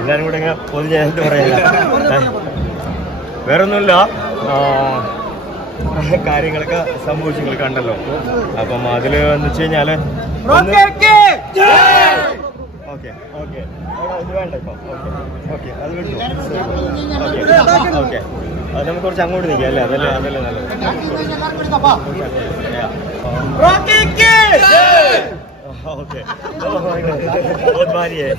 എല്ലാരും കൂടെ പൊതുജെ പറയല്ല? വേറൊന്നുമില്ല. കാര്യങ്ങളൊക്കെ സംഭവിച്ചു കണ്ടല്ലോ. അപ്പം അതിൽ എന്ന് വെച്ച് കഴിഞ്ഞാൽ ഓക്കെ. ഓക്കെ. ഇത് വേണ്ട ഇപ്പോൾ ഓക്കെ. അത് വിട്ടു. ഓക്കെ. അത് നമുക്ക് കുറച്ച് അങ്ങോട്ട് നിൽക്കാം അല്ലേ? അതല്ലേ അതല്ലേ നല്ലത്. ഓക്കെ. ഭാര്യയെ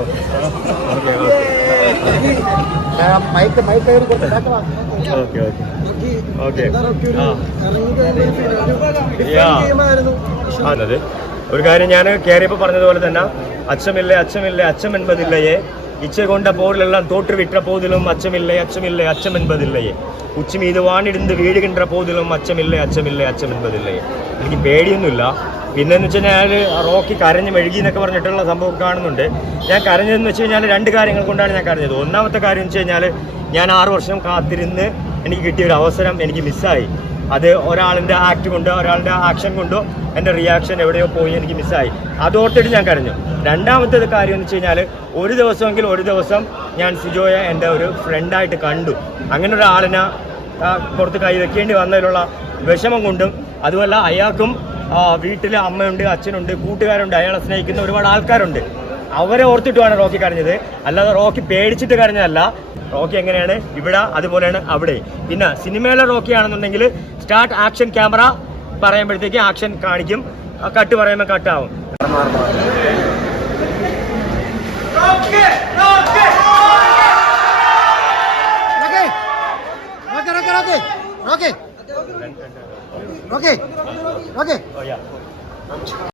ഓക്കെ ഓക്കെ. Okay okay. അതെ. ഒരു കാര്യം ഞാൻ കയറിയപ്പോ പറഞ്ഞതുപോലെ തന്നെ അച്ഛമില്ലേ അച്ഛമില്ലേ അച്ഛം എൺപതില്ലയെ കൊണ്ട പോലെല്ലാം തോറ്റുവിട്ട പോതിലും അച്ഛമില്ലേ അച്ഛമില്ലേ അച്ഛം എൺപതില്ലയെ ഉച്ചമീത് വാണിടുന്ന് വീഴുകിன்ற പോതിലും അച്ഛമില്ലേ അച്ഛമില്ലേ അച്ഛം എൺപതില്ലയെ എനിക്ക് പേടിയൊന്നുമില്ല. പിന്നെന്ന് വെച്ചാൽ ഞാൻ റോക്കി കരഞ്ഞ് മെഴുകി എന്നൊക്കെ പറഞ്ഞിട്ടുള്ള സംഭവം കാണുന്നുണ്ട്. ഞാൻ കരഞ്ഞതെന്ന് വെച്ച് കഴിഞ്ഞാൽ രണ്ട് കാര്യങ്ങൾ കൊണ്ടാണ് ഞാൻ കരഞ്ഞത്. ഒന്നാമത്തെ കാര്യം എന്ന് വെച്ച് കഴിഞ്ഞാൽ ഞാൻ ആറ് വർഷം കാത്തിരുന്ന് എനിക്ക് കിട്ടിയ ഒരു അവസരം എനിക്ക് മിസ്സായി. അത് ഒരാളിന്റെ ആക്ട് കൊണ്ടോ ഒരാളുടെ ആക്ഷൻ കൊണ്ടോ എന്റെ റിയാക്ഷൻ എവിടെയോ പോയി എനിക്ക് മിസ്സായി. അതോർത്തിട്ട് ഞാൻ കരഞ്ഞു. രണ്ടാമത്തെ കാര്യം എന്ന് വെച്ച് കഴിഞ്ഞാൽ ഒരു ദിവസമെങ്കിൽ ഒരു ദിവസം ഞാൻ സിജോയെ എന്റെ ഒരു ഫ്രണ്ടായിട്ട് കണ്ടു. അങ്ങനെ ഒരാളിനെ പുറത്ത് കൈ വെക്കേണ്ടി വന്നതിലുള്ള വിഷമം കൊണ്ടും അതുമല്ല അയാൾക്കും വീട്ടിൽ അമ്മയുണ്ട് അച്ഛനുണ്ട് കൂട്ടുകാരുണ്ട് അയാളെ സ്നേഹിക്കുന്ന ഒരുപാട് ആൾക്കാരുണ്ട്. അവരെ ഓർത്തിട്ടുമാണ് റോക്കി കരഞ്ഞത്. അല്ലാതെ റോക്കി പേടിച്ചിട്ട് കരഞ്ഞതല്ല. റോക്കി എങ്ങനെയാണ്? ഇവിടെ അതുപോലെയാണ് അവിടെ. പിന്നെ സിനിമയിലെ റോക്കി ആണെന്നുണ്ടെങ്കിൽ സ്റ്റാർട്ട് ആക്ഷൻ ക്യാമറ പറയുമ്പോഴത്തേക്ക് ആക്ഷൻ കാണിക്കും. കട്ട് പറയുമ്പോൾ കട്ടാവും ഓക്കെ ഓക്കെ ഓക്കെ